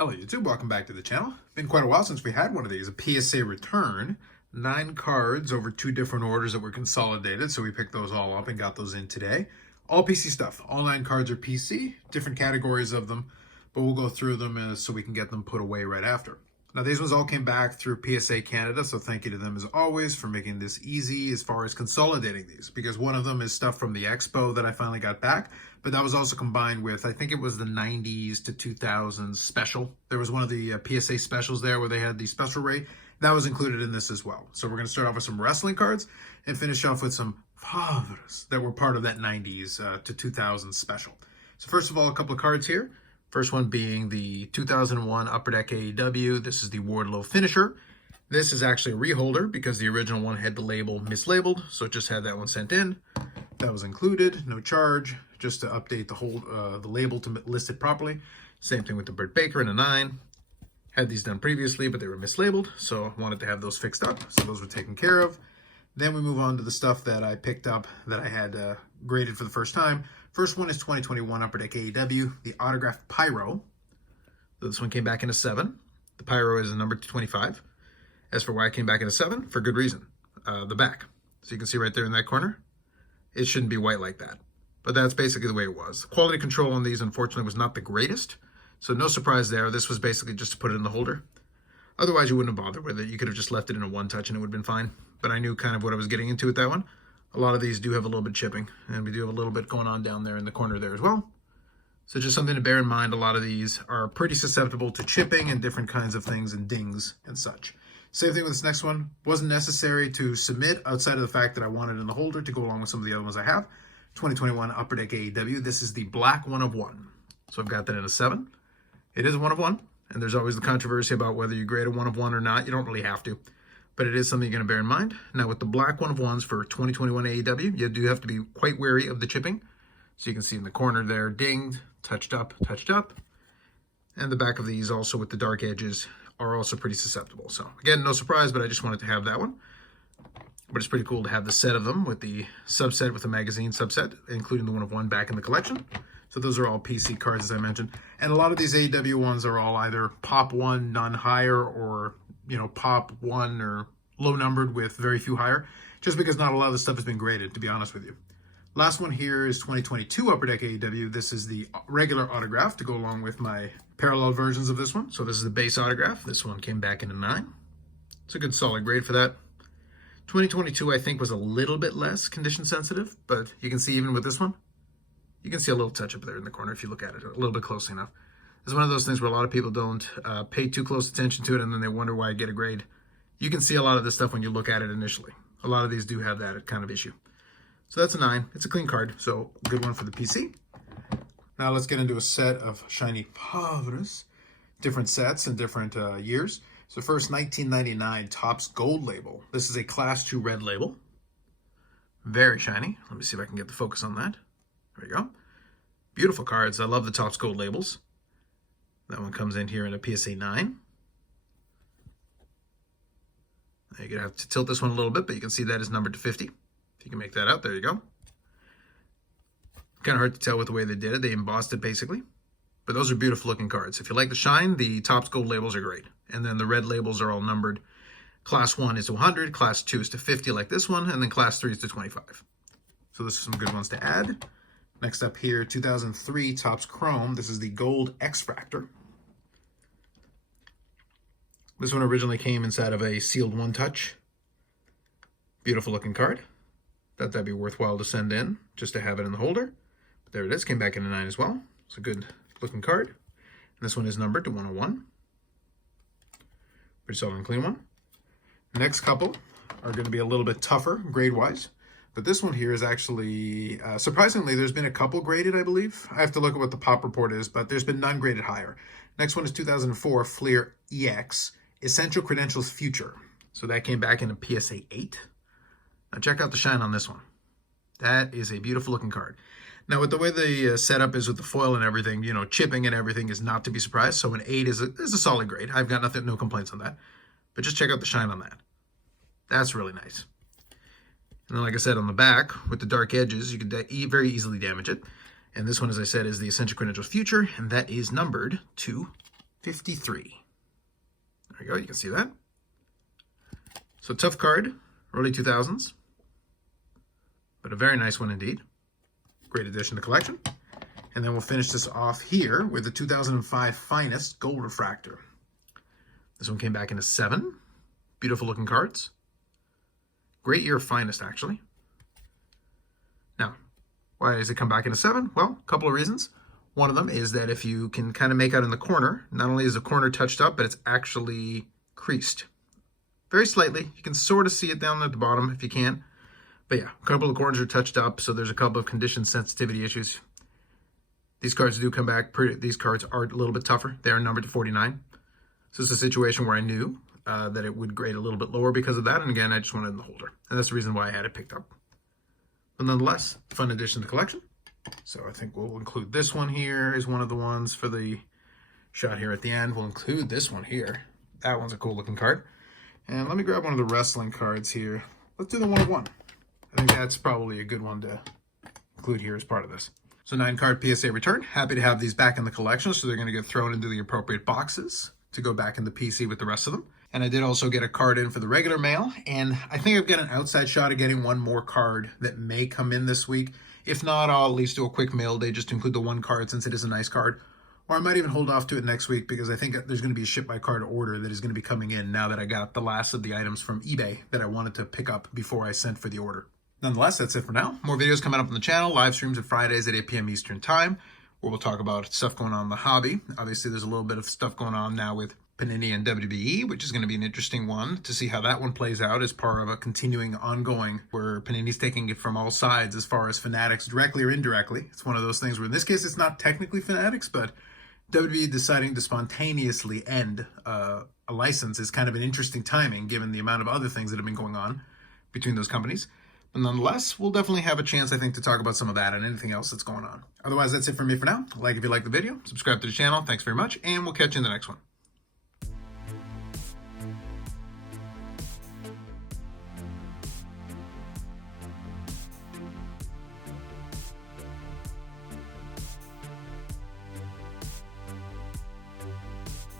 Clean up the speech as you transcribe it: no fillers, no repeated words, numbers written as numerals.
Hello YouTube, welcome back to the channel. Been quite a while since we had one of these, a PSA return. 9 cards over 2 different orders that were consolidated, so we picked those all up and got those in today. All PC stuff. All 9 cards are PC, different categories of them, but we'll go through them so we can get them put away right after. Now these ones all came back through PSA Canada, so thank you to them as always for making this easy as far as consolidating these, because one of them is stuff from the Expo that I finally got back, but that was also combined with, I think it was the 90s to 2000s special. There was one of the PSA specials there where they had the special rate. That was included in this as well. So we're going to start off with some wrestling cards and finish off with some fathers that were part of that 90s to 2000s special. So first of all, a couple of cards here. First one being the 2001 Upper Deck AEW. This is the Wardlow finisher. This is actually a reholder because the original one had the label mislabeled, so it just had that one sent in. That was included, no charge, just to update the label to list it properly. Same thing with the Britt Baker and a 9. Had these done previously, but they were mislabeled, so I wanted to have those fixed up, so those were taken care of. Then we move on to the stuff that I picked up that I had graded for the first time. First one is 2021 Upper Deck AEW, the autographed Pyro. So this one came back in a 7. The Pyro is a number 225. As for why it came back in a 7, for good reason. The back. So you can see right there in that corner, it shouldn't be white like that. But that's basically the way it was. The quality control on these, unfortunately, was not the greatest. So no surprise there. This was basically just to put it in the holder. Otherwise, you wouldn't have bothered with it. You could have just left it in a 1-touch and it would have been fine. But I knew kind of what I was getting into with that one. A lot of these do have a little bit chipping, and we do have a little bit going on down there in the corner there as well. So just something to bear in mind, a lot of these are pretty susceptible to chipping and different kinds of things and dings and such. Same thing with this next one. Wasn't necessary to submit outside of the fact that I wanted in the holder to go along with some of the other ones I have. 2021 Upper Deck AEW. This is the black 1 of 1. So I've got that in a 7. It is a 1 of 1, and there's always the controversy about whether you grade a 1 of 1 or not. You don't really have to. But it is something you're going to bear in mind. Now, with the black 1 of 1s for 2021 AEW, you do have to be quite wary of the chipping. So you can see in the corner there, dinged, touched up. And the back of these also with the dark edges are also pretty susceptible. So again, no surprise, but I just wanted to have that one. But it's pretty cool to have the set of them with the subset with the magazine subset, including the 1 of 1 back in the collection. So those are all PC cards, as I mentioned. And a lot of these AEW ones are all either pop 1, none higher, or pop 1 or low numbered with very few higher, just because not a lot of the stuff has been graded, to be honest with you. Last one here is 2022 Upper Deck AEW. This is the regular autograph to go along with my parallel versions of this one. So this is the base autograph. This one came back in a 9. It's a good solid grade for that. 2022, I think, was a little bit less condition sensitive, but you can see even with this one, you can see a little touch up there in the corner if you look at it a little bit closely enough. It's one of those things where a lot of people don't pay too close attention to it, and then they wonder why I get a grade. You can see a lot of this stuff when you look at it initially. A lot of these do have that kind of issue. So that's a 9. It's a clean card, so good one for the PC. Now let's get into a set of shiny Padres. Different sets and different years. So first, 1999 Topps Gold label. This is a Class 2 red label. Very shiny. Let me see if I can get the focus on that. There we go. Beautiful cards. I love the Topps Gold labels. That one comes in here in a PSA 9. You're going to have to tilt this one a little bit, but you can see that is numbered to 50. If you can make that out, there you go. Kind of hard to tell with the way they did it. They embossed it basically. But those are beautiful looking cards. If you like the shine, the Topps Gold labels are great. And then the red labels are all numbered. Class 1 is to 100, Class 2 is to 50 like this one, and then Class 3 is to 25. So this is some good ones to add. Next up here, 2003 Topps Chrome. This is the Gold X-Fractor. This one originally came inside of a sealed 1-touch. Beautiful looking card. Thought that'd be worthwhile to send in, just to have it in the holder. But there it is, came back in a 9 as well. It's a good looking card. And this one is numbered to 101. Pretty solid and clean one. Next couple are going to be a little bit tougher grade-wise. But this one here is actually, surprisingly, there's been a couple graded, I believe. I have to look at what the pop report is, but there's been none graded higher. Next one is 2004 Fleer EX. Essential Credentials Future. So that came back in a PSA 8. Now check out the shine on this one. That is a beautiful looking card. Now with the way the setup is with the foil and everything, chipping and everything is not to be surprised. So an 8 is a solid grade. I've got no complaints on that. But just check out the shine on that. That's really nice. And then like I said, on the back with the dark edges, you can very easily damage it. And this one, as I said, is the Essential Credentials Future, and that is numbered to 53. There we go, you can see that. So tough card, early 2000s, but a very nice one indeed. Great addition to the collection. And then we'll finish this off here with the 2005 Finest Gold Refractor. This one came back into 7. Beautiful looking cards. Great year of Finest, actually. Now, why does it come back into 7? Well, a couple of reasons. One of them is that if you can kind of make out in the corner, not only is the corner touched up, but it's actually creased. Very slightly. You can sort of see it down at the bottom if you can. But yeah, a couple of corners are touched up, so there's a couple of condition sensitivity issues. These cards do come back. These cards are a little bit tougher. They are numbered to 49. So it's a situation where I knew that it would grade a little bit lower because of that. And again, I just wanted it in the holder. And that's the reason why I had it picked up. But nonetheless, fun addition to the collection. So I think we'll include this one here as one of the ones for the shot here at the end. We'll include this one here. That one's a cool looking card. And let me grab one of the wrestling cards here. Let's do the 1/1. I think that's probably a good one to include here as part of this. So 9-card PSA return. Happy to have these back in the collection, so they're going to get thrown into the appropriate boxes to go back in the PC with the rest of them. And I did also get a card in for the regular mail, and I think I've got an outside shot of getting one more card that may come in this week. If not, I'll at least do a quick mail day, just to include the one card since it is a nice card. Or I might even hold off to it next week because I think there's going to be a ship by card order that is going to be coming in now that I got the last of the items from eBay that I wanted to pick up before I sent for the order. Nonetheless, that's it for now. More videos coming up on the channel, live streams at Fridays at 8 p.m. Eastern Time, where we'll talk about stuff going on in the hobby. Obviously, there's a little bit of stuff going on now with Panini and WWE, which is going to be an interesting one to see how that one plays out as part of a continuing ongoing where Panini's taking it from all sides as far as Fanatics, directly or indirectly. It's one of those things where in this case, it's not technically Fanatics, but WWE deciding to spontaneously end a license is kind of an interesting timing given the amount of other things that have been going on between those companies. But nonetheless, we'll definitely have a chance, I think, to talk about some of that and anything else that's going on. Otherwise, that's it for me for now. Like if you like the video, subscribe to the channel. Thanks very much, and we'll catch you in the next one.